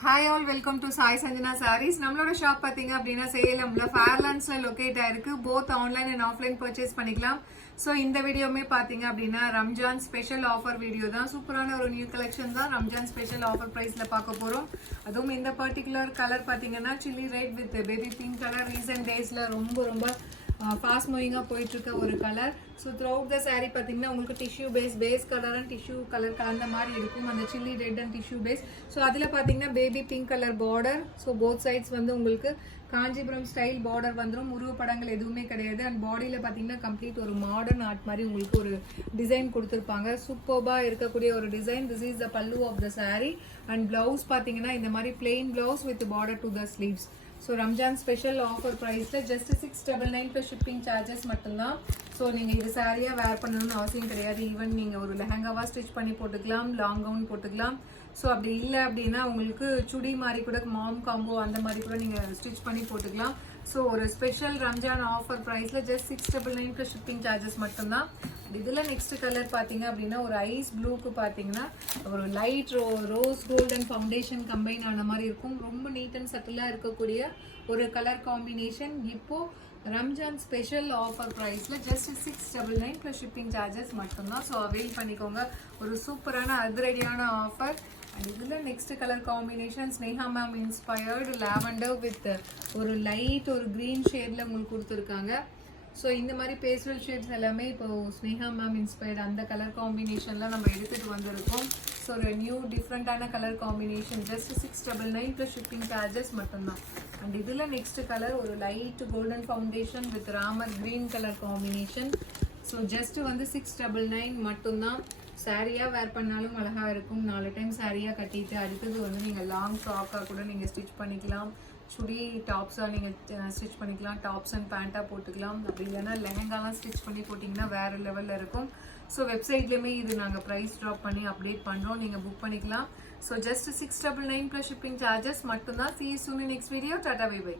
Hi all, welcome to Sai Sanjana Sarees. நம்மளோட shop பாத்தீங்க அப்படின்னா சேலம்ல ஃபேர்லாண்ட்ஸ்ல லொகேட் ஆயிருக்கு. Both online and offline purchase பண்ணிக்கலாம். ஸோ இந்த வீடியோமே பாத்தீங்க அப்படின்னா ரம்ஜான் ஸ்பெஷல் ஆஃபர் வீடியோ தான். சூப்பரான ஒரு நியூ கலெக்ஷன் தான் ரம்ஜான் ஸ்பெஷல் ஆஃபர் பிரைஸ்ல பார்க்க போறோம். அதுவும் இந்த பர்டிகுலர் கலர் பாத்தீங்கன்னா chilli red with baby pink colour recent டேஸ்ல ரொம்ப ஃபாஸ்ட் மூவிங்காக போயிட்டுருக்க ஒரு கலர். So throughout the sari பார்த்தீங்கன்னா உங்களுக்கு tissue base colour and tissue colour கலந்த மாதிரி இருக்கும். அந்த chilli red and tissue base. So அதில் பார்த்தீங்கன்னா baby pink colour border. So both sides வந்து உங்களுக்கு காஞ்சிபுரம் ஸ்டைல் பார்டர் வந்துடும். உருவ படங்கள் எதுவுமே கிடையாது. அண்ட் பாடியில் பார்த்தீங்கன்னா கம்ப்ளீட் ஒரு மாடர்ன் ஆர்ட் மாதிரி உங்களுக்கு ஒரு டிசைன் கொடுத்துருப்பாங்க. சூப்பர்பாக இருக்கக்கூடிய ஒரு design. This is the pallu of the sari. And blouse பார்த்தீங்கன்னா இந்த மாதிரி plain blouse with border to the sleeves. So Ramzan special offer ப்ரைஸில் ஜஸ்ட் 699 ப்ளஸ் ஷிப்பிங் சார்ஜஸ் மட்டும்தான். ஸோ நீங்கள் இது சாரியாக வேர் பண்ணணும்னு அவசியம் கிடையாது. ஈவன் நீங்கள் ஒரு லெஹங்காவாக ஸ்டிச் பண்ணி போட்டுக்கலாம், லாங் கவுன் போட்டுக்கலாம். ஸோ அப்படி இல்லை அப்படின்னா உங்களுக்கு சுடி மாதிரி கூட மாம் காம்போ அந்த மாதிரி கூட நீங்கள் ஸ்டிச் பண்ணி போட்டுக்கலாம். ஸோ ஒரு ஸ்பெஷல் ரம்ஜான் ஆஃபர் ப்ரைஸில் ஜஸ்ட் 699 ப்ளஸ் ஷிப்பிங் சார்ஜஸ் மட்டும்தான். இதில் நெக்ஸ்ட் கலர் பார்த்தீங்க அப்படின்னா ஒரு ஐஸ் ப்ளூக்கு பார்த்தீங்கன்னா ஒரு light rose golden foundation combine ஆன மாதிரி இருக்கும். ரொம்ப நீட் அண்ட் சட்டிலாக இருக்கக்கூடிய ஒரு கலர் காம்பினேஷன். இப்போது ரம்ஜான் ஸ்பெஷல் ஆஃபர் ப்ரைஸில் ஜஸ்ட் 699 ப்ளஸ் ஷிப்பிங் சார்ஜஸ் மட்டும்தான். ஸோ அவைல் பண்ணிக்கோங்க. ஒரு சூப்பரான அதிரடியான ஆஃபர். அண்ட் இதில் next colour combination Sneha ma'am inspired lavender with ஒரு லைட் ஒரு க்ரீன் ஷேடில் உங்களுக்கு கொடுத்துருக்காங்க. ஸோ இந்த மாதிரி பேஸ்டல் ஷேட்ஸ் எல்லாமே இப்போ ஸ்னேஹா மேம் இன்ஸ்பயர்டு அந்த கலர் காம்பினேஷனில் நம்ம எடுத்துகிட்டு வந்திருக்கோம். ஸோ ஒரு நியூ டிஃப்ரெண்ட்டான colour combination just 699 plus shipping charges மட்டும்தான். அண்ட் இதில் நெக்ஸ்ட் கலர் ஒரு light golden foundation with Ramar green colour combination. So just வந்து 699 மட்டும்தான். சாரியாக வேர் பண்ணாலும் அழகாக இருக்கும். 4 டைம் சாரியாக கட்டிட்டு அடுத்தது வந்து நீங்கள் லாங் ஃப்ராக்காக கூட நீங்கள் ஸ்டிச் பண்ணிக்கலாம். சுடி டாப்ஸாக நீங்கள் ஸ்டிச் பண்ணிக்கலாம். டாப்ஸ் அண்ட் பேண்ட்டாக போட்டுக்கலாம். அப்படி இல்லைன்னா லெஹங்காலாம் ஸ்டிச் பண்ணி போட்டிங்கன்னா வேறு லெவலில் இருக்கும். ஸோ வெப்சைட்லேயுமே இது நாங்கள் ப்ரைஸ் ட்ராப் பண்ணி அப்டேட் பண்ணுறோம். நீங்கள் புக் பண்ணிக்கலாம். So just 699 plus shipping charges மட்டும்தான். See you soon in next video. Tata bye bye.